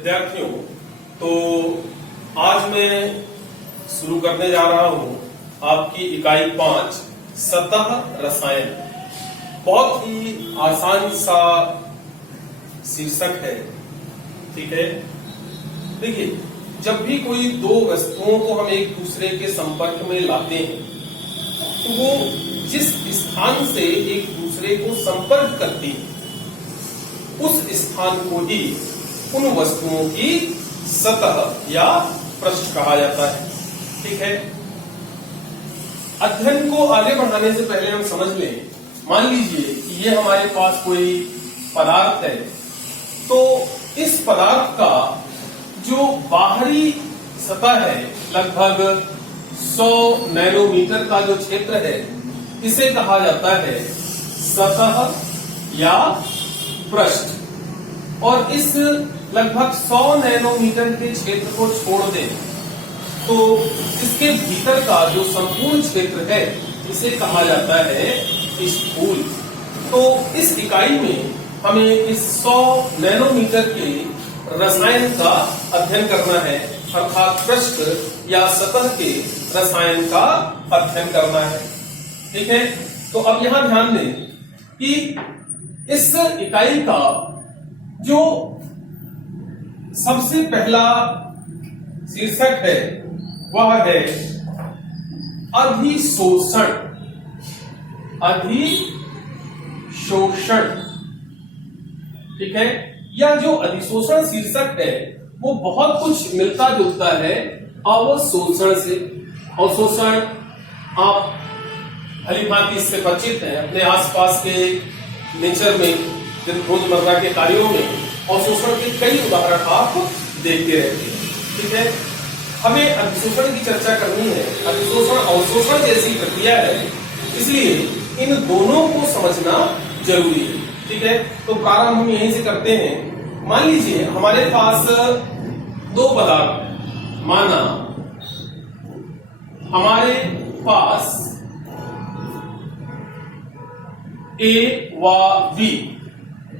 विद्यार्थियों, तो आज मैं शुरू करने जा रहा हूं आपकी इकाई 5 सतह रसायन। बहुत ही आसान सा शीर्षक है, ठीक है। देखिए, जब भी कोई दो वस्तुओं को हम एक दूसरे के संपर्क में लाते हैं तो वो जिस स्थान से एक दूसरे को संपर्क करती है उस स्थान को ही उन वस्तुओं की सतह या पृष्ठ कहा जाता है, ठीक है। अध्ययन को आगे बढ़ाने से पहले हम समझ लें, मान लीजिए कि ये हमारे पास कोई पदार्थ है, तो इस पदार्थ का जो बाहरी सतह है लगभग 100 नैनोमीटर का जो क्षेत्र है, इसे कहा जाता है सतह या पृष्ठ। और इस लगभग 100 नैनोमीटर के क्षेत्र को छोड़ दें तो इसके भीतर का जो संपूर्ण क्षेत्र है इसे कहा जाता है स्थूल। तो इस इकाई में हमें इस 100 नैनोमीटर के रसायन का अध्ययन करना है, अर्थात पृष्ठ या सतह के रसायन का अध्ययन करना है, ठीक है। तो अब यहां ध्यान दें कि इस इकाई का जो सबसे पहला शीर्षक है वह है अधिशोषण। अधिशोषण, ठीक है। यह जो अधिशोषण शीर्षक है वो बहुत कुछ मिलता जुलता है अवशोषण से। अवशोषण आप भली भांति इससे परिचित हैं, अपने आसपास के नेचर में, रोजमर्रा के कार्यों में अवशोषण के कई उदाहरण आप देखते रहते हैं, ठीक है। हमें अधिशोषण की चर्चा करनी है। अधिशोषण अवशोषण जैसी प्रक्रिया है, इसलिए इन दोनों को समझना जरूरी है, ठीक है। तो प्रारंभ हम यहीं से करते हैं। मान लीजिए हमारे पास दो पदार्थ हैं। माना हमारे पास A व B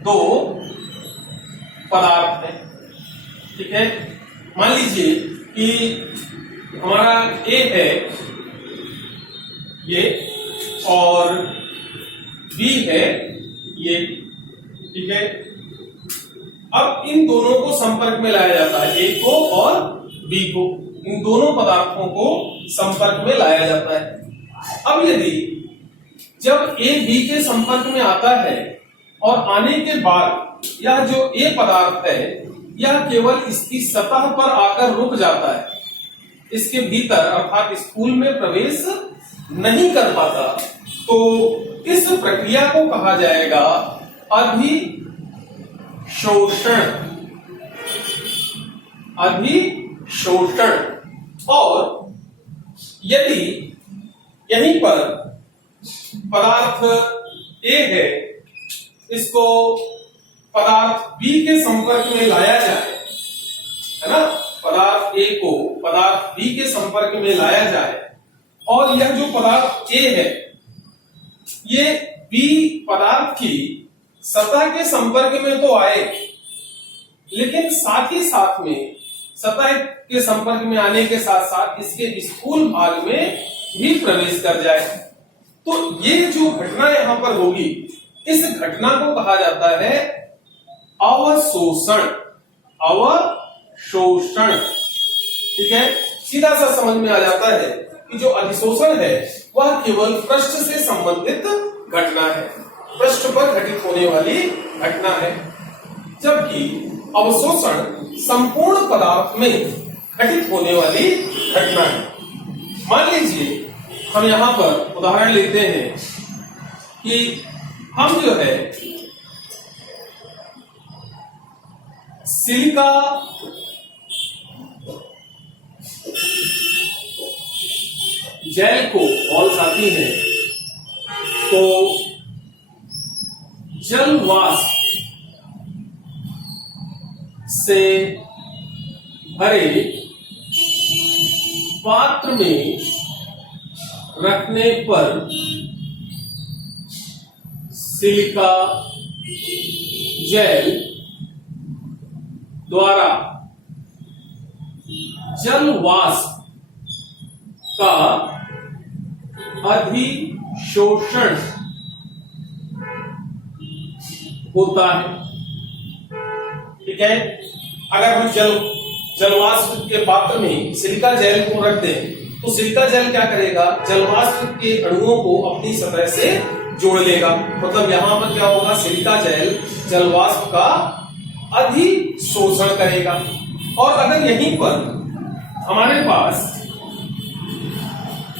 दो पदार्थ हैं, ठीक है। मान लीजिए कि हमारा A है ये और B है ये, ठीक है। अब इन दोनों को संपर्क में लाया जाता है, A को और B को, इन दोनों पदार्थों को संपर्क में लाया जाता है। अब यदि जब A B के संपर्क में आता है और आने के बाद यह जो A पदार्थ है यह केवल इसकी सतह पर आकर रुक जाता है, इसके भीतर अर्थात स्थूल में प्रवेश नहीं कर पाता, तो इस प्रक्रिया को कहा जाएगा अधिशोषण। अधिशोषण। और यदि यहीं पर पदार्थ A है, इसको पदार्थ B के संपर्क में लाया जाए, है ना, पदार्थ A को पदार्थ B के संपर्क में लाया जाए और यह जो पदार्थ A है ये B पदार्थ की सतह के संपर्क में तो आए, लेकिन साथ ही साथ में सतह के संपर्क में आने के साथ साथ इसके स्थूल भाग में भी प्रवेश कर जाए। तो ये जो घटना यहां पर होगी, इस घटना को कहा जाता है अवशोषण। अवशोषण, ठीक है। सीधा सा समझ में आ जाता है कि जो अधिशोषण है वह केवल पृष्ठ से संबंधित घटना है, पृष्ठ पर घटित होने वाली घटना है, जबकि अवशोषण संपूर्ण पदार्थ में घटित होने वाली घटना है। मान लीजिए हम यहां पर उदाहरण लेते हैं कि हम जो है सिलिका जेल को बॉल्स आती है तो जल वाष्प से भरे पात्र में रखने पर सिलिका जेल द्वारा जल वाष्प का अधिशोषण होता है। ठीक है, अगर हम जलवाष्प के पात्र में सिलिका जेल को रख दें तो सिलिका जेल क्या करेगा, जलवाष्प के अणुओं को अपनी सतह से जोड़ लेगा। मतलब यहां पर क्या होगा, सिलिका जेल जलवाष्प का अधिशोषण करेगा। और अगर यहीं पर हमारे पास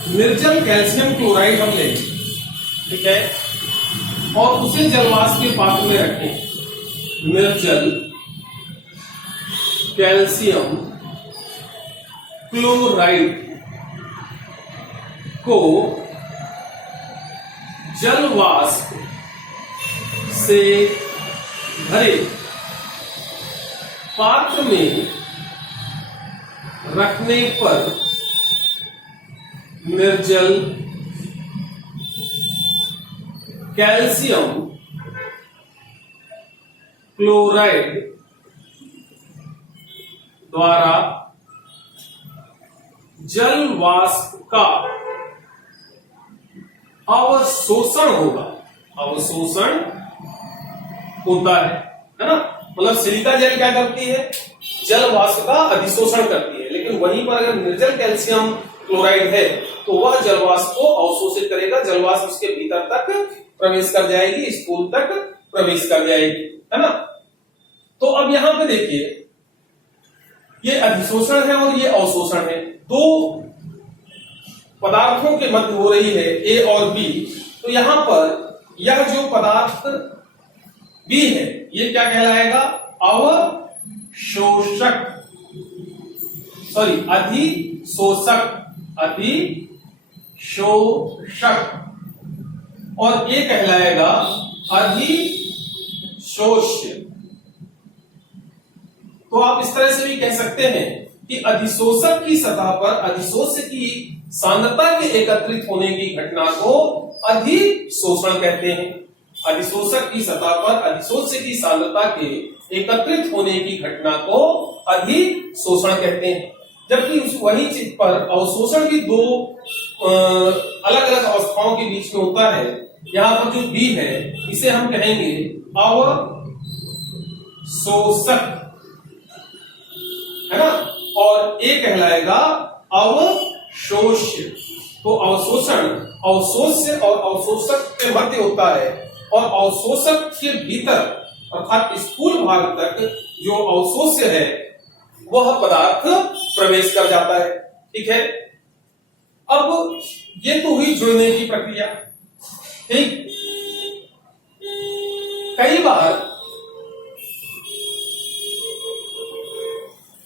निर्जल कैल्शियम क्लोराइड हम लें, ठीक है, और उसे जलवाष्प के पात्र में रखें, निर्जल कैल्शियम क्लोराइड को जलवाष्प से भरे पात्र में रखने पर निर्जल कैल्शियम क्लोराइड द्वारा जल वाष्प का अवशोषण होगा। अवशोषण होता है ना। मतलब सिलिका जेल क्या करती है, जल वाष्प का अधिशोषण करती है, लेकिन वहीं पर अगर निर्जल कैल्शियम क्लोराइड है तो वह जल वाष्प को अवशोषित करेगा, जल वाष्प उसके भीतर तक प्रवेश कर जाएगी, स्थूल तक प्रवेश कर जाएगी, है ना। तो अब यहां पे देखिए, ये अधिशोषण है और ये अवशोषण है, दो पदार्थों के मध्य हो रही है ए और बी। तो यहां पर यह जो पदार्थ बी है ये क्या कहलाएगा, अवशोषक, सॉरी अधिशोषक, अधिशोषक, और ये कहलाएगा अधिशोष्य। तो आप इस तरह से भी कह सकते हैं कि अधिशोषक की सतह पर अधिशोष्य की सांद्रता के एकत्रित होने की घटना को अधिशोषण कहते हैं। अधिशोषक की सतह पर अधिशोष्य की सांद्रता के एकत्रित होने की घटना को अधिशोषण कहते हैं। जबकि वही चीज पर अवशोषण भी दो अलग अलग अवस्थाओं के बीच में होता है। यहां पर जो बी है इसे हम कहेंगे अवशोषक, है ना, और ए कहलाएगा अवशोष्य। तो अवशोषण अवशोष्य और अवशोषक के मध्य होता है, और अवशोषक के भीतर अर्थात स्थूल भाग तक जो अवशोष्य है वह पदार्थ प्रवेश कर जाता है। ठीक है, अब ये तो हुई जुड़ने की प्रक्रिया। ठीक, कई बार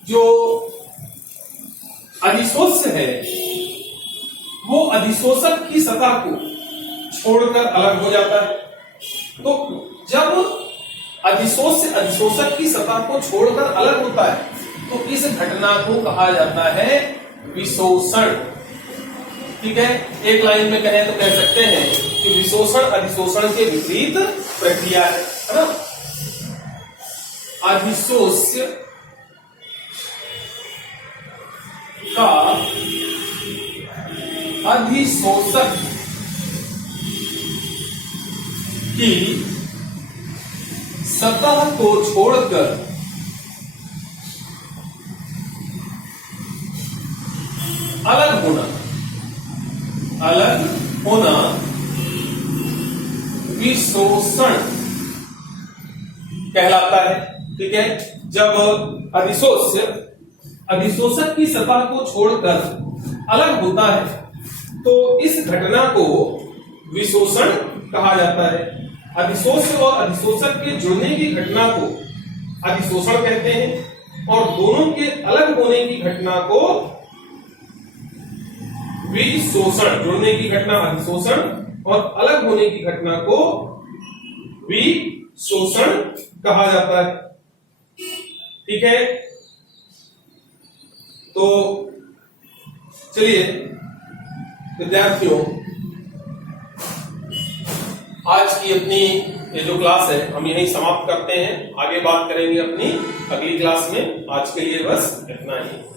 जो अधिशोष्य है वो अधिशोषक की सतह को छोड़कर अलग हो जाता है। तो जब अधिशोष्य अधिशोषक की सतह को छोड़कर अलग होता है तो इस घटना को कहा जाता है विशोषण। ठीक है, एक लाइन में कहें तो कह सकते हैं कि विशोषण अधिशोषण के विपरीत प्रक्रिया है ना। अधिशोष्य का अधिशोषक की सतह को छोड़कर अलग होना विशोषण कहलाता है। ठीक है, जब अधिशोष्य अधिशोषक की सतह को छोड़कर अलग होता है तो इस घटना को विशोषण कहा जाता है। अधिशोष्य और अधिशोषक के जुड़ने की घटना को अधिशोषण कहते हैं, और दोनों के अलग होने की घटना को विशोषण, जुड़ने की घटना अधिशोषण और अलग होने की घटना को विशोषण कहा जाता है। ठीक है, तो चलिए विद्यार्थियों, आज की अपनी ये जो क्लास है हम यहीं समाप्त करते हैं। आगे बात करेंगे अपनी अगली क्लास में। आज के लिए बस इतना ही।